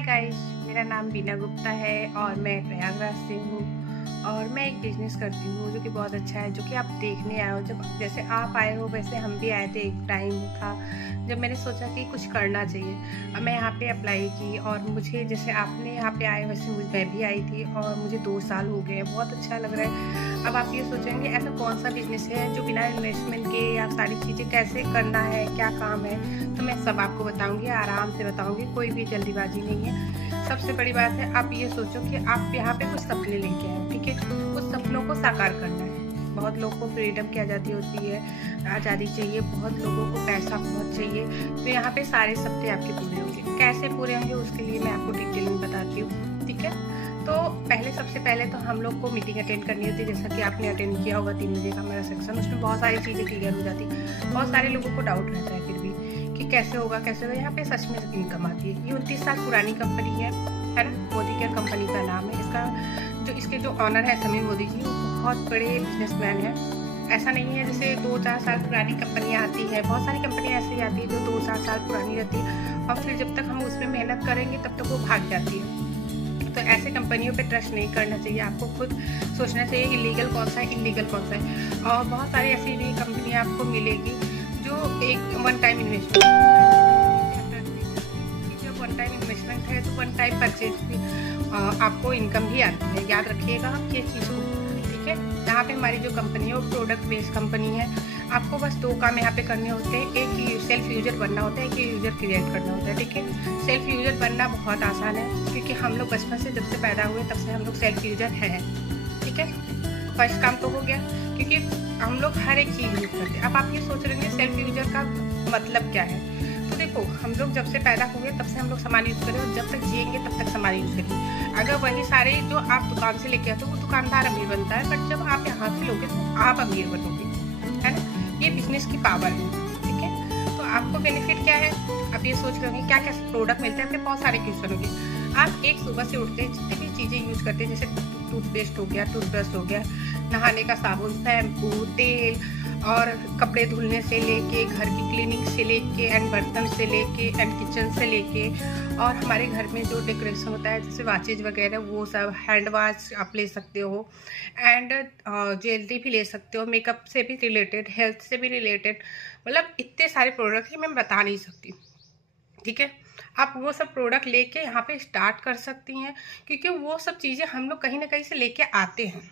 Hi guys, मेरा नाम बीना गुप्ता है और मैं प्रयागराज से हूँ और मैं एक बिज़नेस करती हूँ जो कि बहुत अच्छा है, जो कि आप देखने आए हो। जब जैसे आप आए हो वैसे हम भी आए थे। एक टाइम था जब मैंने सोचा कि कुछ करना चाहिए। अब मैं यहाँ पे अप्लाई की और मुझे जैसे आपने यहाँ पे आए वैसे मैं भी आई थी और मुझे 2 साल हो गए हैं। बहुत अच्छा लग रहा है। अब आप ये सोचेंगे ऐसा कौन सा बिज़नेस है जो बिना इन्वेस्टमेंट के या सारी चीज़ें कैसे करना है, क्या काम है, तो मैं सब आपको बताऊँगी, आराम से बताऊँगी, कोई भी जल्दीबाजी नहीं है। सबसे बड़ी बात है, आप ये सोचो कि आप यहाँ पे कुछ सपने लेके आए हो, ठीक है? उस सपनों को साकार करना है। बहुत लोगों को फ्रीडम की आज़ादी होती है, आज़ादी चाहिए, बहुत लोगों को पैसा बहुत चाहिए, तो यहाँ पे सारे सपने आपके पूरे होंगे। कैसे पूरे होंगे उसके लिए मैं आपको डिटेल में बताती हूँ, ठीक है? तो सबसे पहले तो हम लोग को मीटिंग अटेंड करनी होती है, जैसा कि आपने अटेंड किया होगा 3 बजे का हमारा सेक्शन। उसमें बहुत सारी चीज़ें क्लियर हो जाती है। बहुत सारे लोगों को डाउट रहता है फिर भी कि कैसे होगा, कैसे होगा। यहाँ पे सच में इनकम आती है। ये 29 साल पुरानी कंपनी है ना? मोदी केयर कंपनी का नाम है इसका। इसके जो ऑनर है समीर मोदी जी, वो बहुत बड़े बिजनेसमैन है। ऐसा नहीं है जैसे 2-4 साल पुरानी कंपनियाँ आती है, बहुत सारी कंपनियाँ ऐसी आती है जो 2-4 साल पुरानी रहती है और फिर जब तक हम उसमें मेहनत करेंगे तब तक वो भाग जाती है। तो ऐसे कंपनियों पे ट्रस्ट नहीं करना चाहिए। आपको खुद सोचना चाहिए कि लीगल कौन सा है, इलीगल कौन सा है। और बहुत सारी ऐसी भी कंपनियाँ आपको मिलेगी जो एक वन टाइम इन्वेस्टमेंट, जब वन टाइम इन्वेस्टमेंट है तो वन टाइम परचेज भी आपको इनकम भी आती है। याद रखिएगा आप ये चीज़ को, ठीक है? यहाँ पे हमारी जो कंपनी है वो प्रोडक्ट बेस्ड कंपनी है। आपको बस 2 काम यहाँ पे करने होते हैं। एक ही सेल्फ यूजर बनना होता है, एक ही यूजर क्रिएट करना होता है, ठीक है? सेल्फ यूजर बनना बहुत आसान है क्योंकि हम लोग बचपन से जब से पैदा हुए तब से हम लोग सेल्फ यूजर हैं, ठीक है? फर्स्ट काम तो हो गया क्योंकि हम लोग हर एक चीज़ यूज करते हैं। अब आप ये सोच रहे हैं सेल्फ यूजर का मतलब क्या है? तो देखो, हम लोग जब से पैदा हुए तब से हम लोग सामान यूज़ करें और जब तक जिएंगे तब तक सामान यूज़ करेंगे। अगर वही सारे जो आप दुकान से लेके आते हो वो दुकानदार अमीर बनता है, बट जब आप यहाँ से लोगे तो आप अमीर बनोगे, है ना? ये बिजनेस की पावर है, ठीक है? तो आपको बेनिफिट क्या है? आप ये सोच रहे होंगे क्या क्या प्रोडक्ट मिलते हैं। आपके बहुत सारे क्वेश्चन होंगे। आप एक सुबह से उठते हैं, जितनी भी चीज़ें यूज करते हैं, जैसे टूथपेस्ट हो गया, टूथब्रश हो गया, नहाने का साबुन, शैम्पू, तेल और कपड़े धुलने से लेके, घर की क्लीनिंग से लेके एंड बर्तन से लेके एंड किचन से लेके, और हमारे घर में जो डेकोरेशन होता है जैसे वॉचेज वगैरह, वो सब, हैंड वॉच आप ले सकते हो एंड ज्वेलरी भी ले सकते हो, मेकअप से भी रिलेटेड, हेल्थ से भी रिलेटेड, मतलब इतने सारे प्रोडक्ट हैं मैं बता नहीं सकती, ठीक है? आप वो सब प्रोडक्ट लेके यहाँ पे स्टार्ट कर सकती हैं क्योंकि वो सब चीज़ें हम लोग कहीं ना कहीं से लेके आते हैं।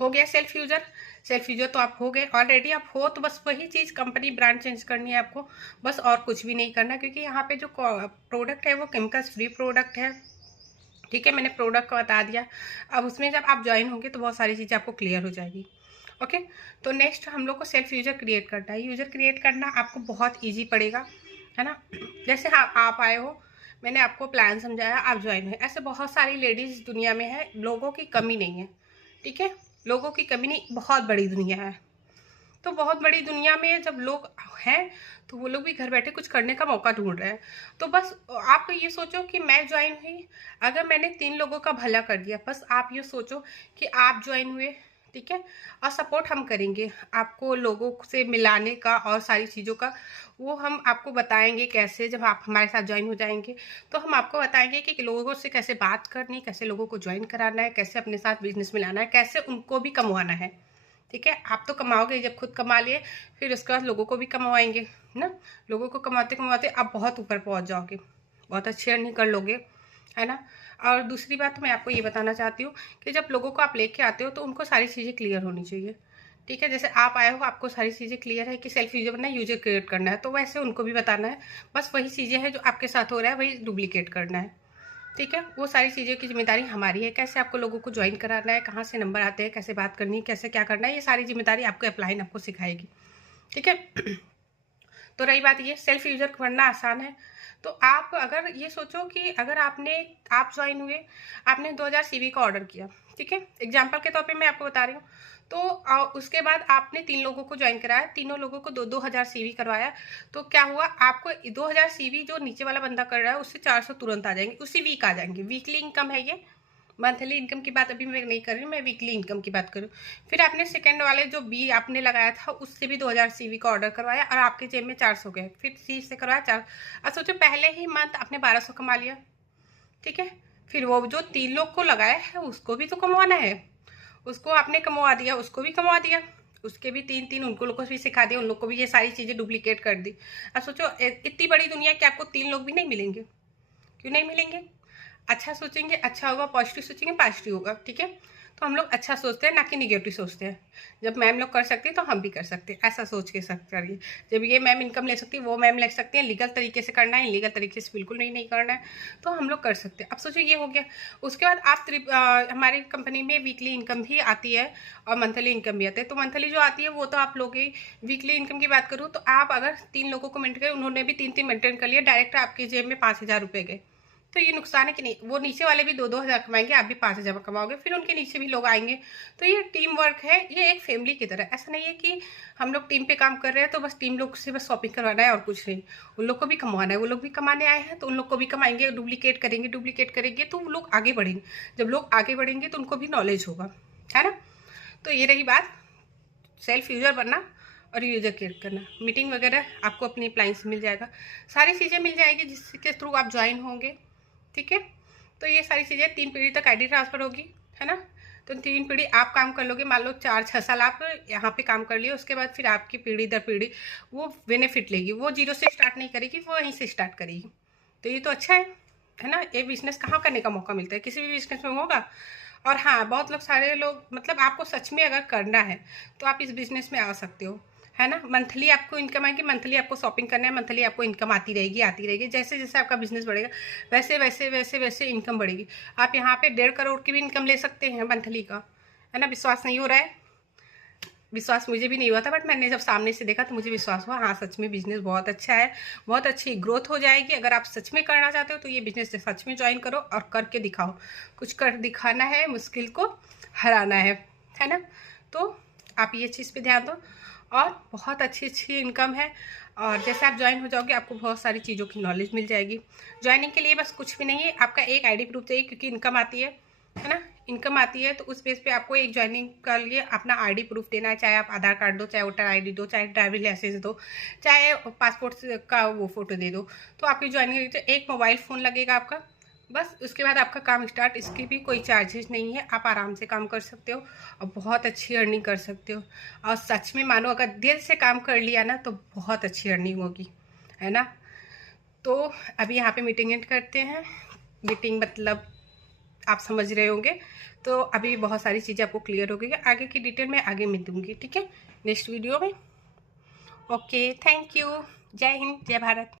हो गया सेल्फ यूजर। सेल्फ यूजर तो आप हो गए ऑलरेडी। आप हो तो बस वही चीज़, कंपनी ब्रांड चेंज करनी है आपको, बस और कुछ भी नहीं करना क्योंकि यहाँ पे जो प्रोडक्ट है वो केमिकल्स फ्री प्रोडक्ट है, ठीक है? मैंने प्रोडक्ट को बता दिया। अब उसमें जब आप ज्वाइन होंगे तो बहुत सारी चीज़ें आपको क्लियर हो जाएगी, ओके? तो नेक्स्ट हम लोग को सेल्फ यूजर क्रिएट करना है। यूजर क्रिएट करना आपको बहुत ईजी पड़ेगा, है ना? जैसे हाँ, आप आए हो, मैंने आपको प्लान समझाया, आप ज्वाइन हुए। ऐसे बहुत सारी लेडीज़ दुनिया में है, लोगों की कमी नहीं है, ठीक है? लोगों की कमी नहीं, बहुत बड़ी दुनिया है। तो बहुत बड़ी दुनिया में जब लोग हैं तो वो लोग भी घर बैठे कुछ करने का मौका ढूंढ रहे हैं। तो बस आप ये सोचो कि मैं ज्वाइन हुई, अगर मैंने 3 लोगों का भला कर दिया, बस आप ये सोचो कि आप ज्वाइन हुए, ठीक है? और सपोर्ट हम करेंगे आपको लोगों से मिलाने का और सारी चीज़ों का, वो हम आपको बताएंगे कैसे। जब आप हमारे साथ ज्वाइन हो जाएंगे तो हम आपको बताएंगे कि लोगों से कैसे बात करनी है, कैसे लोगों को ज्वाइन कराना है, कैसे अपने साथ बिजनेस में लाना है, कैसे उनको भी कमवाना है, ठीक है? आप तो कमाओगे, जब खुद कमा लिए फिर उसके बाद लोगों को भी कमवाएंगे ना। लोगों को कमाते कमाते आप बहुत ऊपर पहुंच जाओगे, बहुत अच्छी अर्निंग कर लोगे, है ना? और दूसरी बात मैं आपको ये बताना चाहती हूँ कि जब लोगों को आप लेके आते हो तो उनको सारी चीज़ें क्लियर होनी चाहिए, ठीक है? जैसे आप आए हो, आपको सारी चीज़ें क्लियर है कि सेल्फ यूजर बनना है, यूजर क्रिएट करना है, तो वैसे उनको भी बताना है। बस वही चीज़ें हैं जो आपके साथ हो रहा है वही डुप्लीकेट करना है, ठीक है? वो सारी चीज़ों की जिम्मेदारी हमारी है। कैसे आपको लोगों को ज्वाइन कराना है, कहाँ से नंबर आते हैं, कैसे बात करनी है, कैसे क्या करना है, ये सारी जिम्मेदारी आपको अपलाइन आपको सिखाएगी, ठीक है? तो रही बात ये, सेल्फ यूजर बनना आसान है। तो आप अगर ये सोचो कि अगर आप ज्वाइन हुए, आपने 2000 सीवी का ऑर्डर किया, ठीक है? एग्जाम्पल के तौर पे मैं आपको बता रही हूँ। तो उसके बाद आपने 3 लोगों को ज्वाइन कराया, तीनों लोगों को 2-2000 सीवी करवाया, तो क्या हुआ? आपको 2000 सीवी जो नीचे वाला बंदा कर रहा है उससे 400 तुरंत आ जाएंगे, उसी वीक आ जाएंगे। वीकली इनकम है ये, मंथली इनकम की बात अभी मैं नहीं कर रही हूँ, मैं वीकली इनकम की बात कर रही हूँ। फिर आपने सेकंड वाले जो बी आपने लगाया था उससे भी 2000 सीवी का ऑर्डर करवाया और आपके जेब में 400 गए। फिर सी से करवाया 4। अब सोचो पहले ही मंथ आपने 1200 कमा लिया, ठीक है। फिर वो जो 3 लोग को लगाया है उसको भी तो कमवाना है, उसको आपने कमवा दिया, उसको भी कमवा दिया, उसके भी 3-3 उनको लोग को भी सिखा दिया, उन लोग को भी ये सारी चीज़ें डुप्लीकेट कर दी। अब सोचो इतनी बड़ी दुनिया कि आपको 3 लोग भी नहीं मिलेंगे, क्यों नहीं मिलेंगे? अच्छा सोचेंगे अच्छा होगा, पॉजिटिव सोचेंगे पॉजिटिव होगा, ठीक है। तो हम लोग अच्छा सोचते हैं ना कि निगेटिव सोचते हैं। जब मैम लोग कर सकती हैं तो हम भी कर सकते हैं, ऐसा सोच के सब करिए। जब ये मैम इनकम ले सकती है, वो मैम ले सकती हैं, लीगल तरीके से करना है, इलीगल तरीके से बिल्कुल नहीं करना है, तो हम लोग कर सकते हैं। अब सोचो ये हो गया, उसके बाद आप हमारी कंपनी में वीकली इनकम भी आती है और मंथली इनकम भी आती है। तो मंथली जो आती है वो तो आप लोग की, वीकली इनकम की बात करूँ तो आप अगर 3 लोगों को मेंटेन करें, उन्होंने भी 3-3 मेंटेन कर लिया, डायरेक्ट आपकी जेब में 5,000 रुपये गए, तो ये नुकसान है कि नहीं? वो नीचे वाले भी 2-2 हज़ार कमाएंगे, आप भी 5,000 कमाओगे, फिर उनके नीचे भी लोग आएंगे। तो ये टीम वर्क है, ये एक फैमिली की तरह। ऐसा नहीं है कि हम लोग टीम पे काम कर रहे हैं तो बस टीम लोग से बस शॉपिंग करवाना है और कुछ नहीं। उन लोग को भी कमाना है, वो लोग भी कमाने आए हैं तो उन लोग को भी कमाएंगे, डुप्लीकेट करेंगे तो वो लोग आगे बढ़ेंगे। जब लोग आगे बढ़ेंगे तो उनको भी नॉलेज होगा, है ना। तो ये रही बात, सेल्फ यूजर बनना और यूजर केयर करना। मीटिंग वगैरह आपको अपनी अप्लाइंस मिल जाएगा, सारी चीज़ें मिल जाएगी जिसके थ्रू आप ज्वाइन होंगे, ठीक है। तो ये सारी चीज़ें 3 पीढ़ी तक आईडी ट्रांसफ़र होगी, है ना। तो 3 पीढ़ी आप काम कर लोगे, मान लो 4-6 साल आप यहाँ पे काम कर लिए, उसके बाद फिर आपकी पीढ़ी दर पीढ़ी वो बेनिफिट लेगी, वो 0 से स्टार्ट नहीं करेगी, वो वहीं से स्टार्ट करेगी। तो ये तो अच्छा है ना। ये बिजनेस कहाँ करने का मौका मिलता है, किसी भी बिजनेस में होगा। और हाँ, बहुत लोग, सारे लोग, मतलब आपको सच में अगर करना है तो आप इस बिजनेस में आ सकते हो, है ना। मंथली आपको इनकम आएगी, मंथली आपको शॉपिंग करना है, मंथली आपको इनकम आती रहेगी। जैसे जैसे आपका बिजनेस बढ़ेगा वैसे वैसे वैसे वैसे इनकम बढ़ेगी। आप यहाँ पे 1.5 करोड़ की भी इनकम ले सकते हैं मंथली का, है ना। विश्वास नहीं हो रहा है? विश्वास मुझे भी नहीं हुआ था, बट मैंने जब सामने से देखा तो मुझे विश्वास हुआ, हाँ सच में बिजनेस बहुत अच्छा है, बहुत अच्छी ग्रोथ हो जाएगी। अगर आप सच में करना चाहते हो तो ये बिजनेस सच में ज्वाइन करो और करके दिखाओ। कुछ कर दिखाना है, मुश्किल को हराना है ना। तो आप ये चीज़ पे ध्यान दो, और बहुत अच्छी अच्छी इनकम है। और जैसे आप ज्वाइन हो जाओगे आपको बहुत सारी चीज़ों की नॉलेज मिल जाएगी। ज्वाइनिंग के लिए बस कुछ भी नहीं है, आपका एक आईडी प्रूफ चाहिए, क्योंकि इनकम आती है ना। इनकम आती है तो उस बेस पे आपको एक ज्वाइनिंग के लिए अपना आईडी प्रूफ देना है। चाहे आप आधार कार्ड दो, चाहे वोटर आईडी दो, चाहे ड्राइविंग लाइसेंस दो, चाहे पासपोर्ट का वो फोटो दे दो, तो आपकी ज्वाइनिंग एक मोबाइल फ़ोन लगेगा आपका, बस उसके बाद आपका काम स्टार्ट। इसकी भी कोई चार्जेस नहीं है, आप आराम से काम कर सकते हो और बहुत अच्छी अर्निंग कर सकते हो। और सच में मानो, अगर दिल से काम कर लिया ना तो बहुत अच्छी अर्निंग होगी, है ना। तो अभी यहाँ पे मीटिंग एंड करते हैं। मीटिंग मतलब आप समझ रहे होंगे। तो अभी बहुत सारी चीज़ें आपको क्लियर हो गई है, आगे की डिटेल मैं आगे में दूंगी, ठीक है, नेक्स्ट वीडियो में। Okay, thank you. जय हिंद, जय भारत।